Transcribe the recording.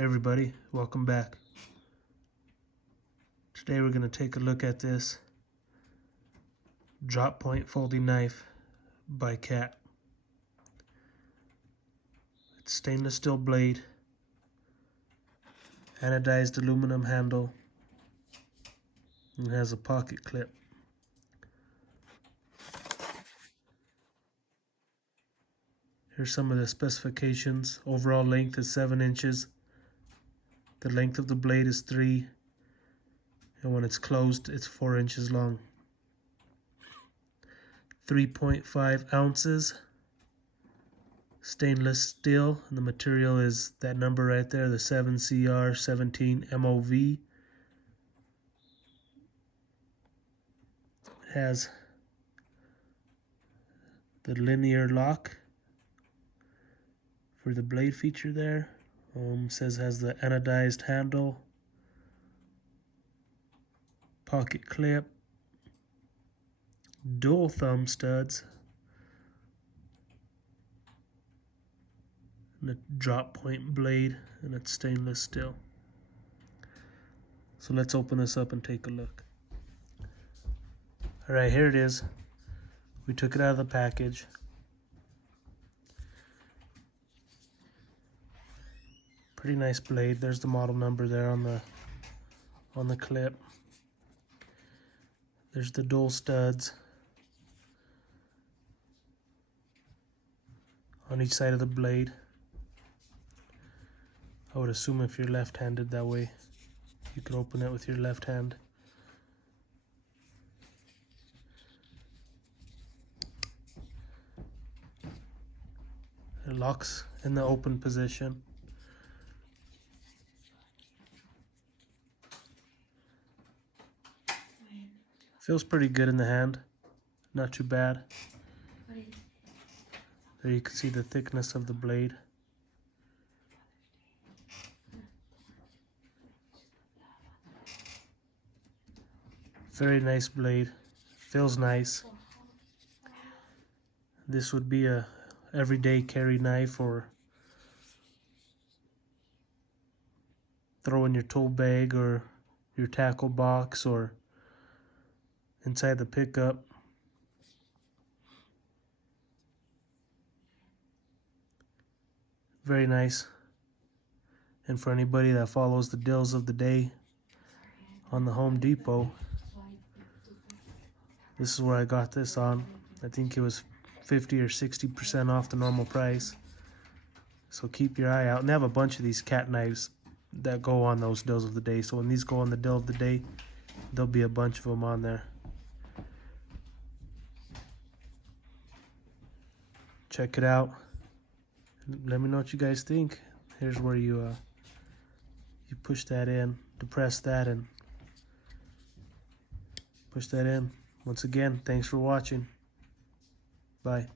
Hey everybody, welcome back. Today we're going to take a look at this drop point folding knife by Cat. It's stainless steel blade, anodized aluminum handle, and it has a pocket clip. Here's some of the specifications. Overall length is 7 inches. The length of the blade is 3, and when it's closed it's 4 inches long. 3.5 ounces, stainless steel, and the material is that number right there, the 7CR17 MOV. It has the linear lock for the blade feature there. Says has the anodized handle, pocket clip, dual thumb studs, and a drop point blade, and it's stainless steel. So let's open this up and take a look. Alright, here it is. We took it out of the package. Pretty nice blade. There's the model number there on the clip. There's the dual studs on each side of the blade. I would assume if you're left-handed that way, you can open it with your left hand. It locks in the open position. Feels pretty good in the hand, not too bad. There you can see the thickness of the blade. Very nice blade, feels nice. This would be a everyday carry knife, or throw in your tool bag or your tackle box or inside the pickup. Very nice. And for anybody that follows the deals of the day on the Home Depot, this is where I got this on. I think it was 50 or 60% off the normal price. So keep your eye out. And they have a bunch of these Cat knives that go on those deals of the day. So when these go on the deal of the day, there'll be a bunch of them on there. Check it out. Let me know what you guys think. Here's where you push that in, depress that, and push that in. Once again, thanks for watching. Bye.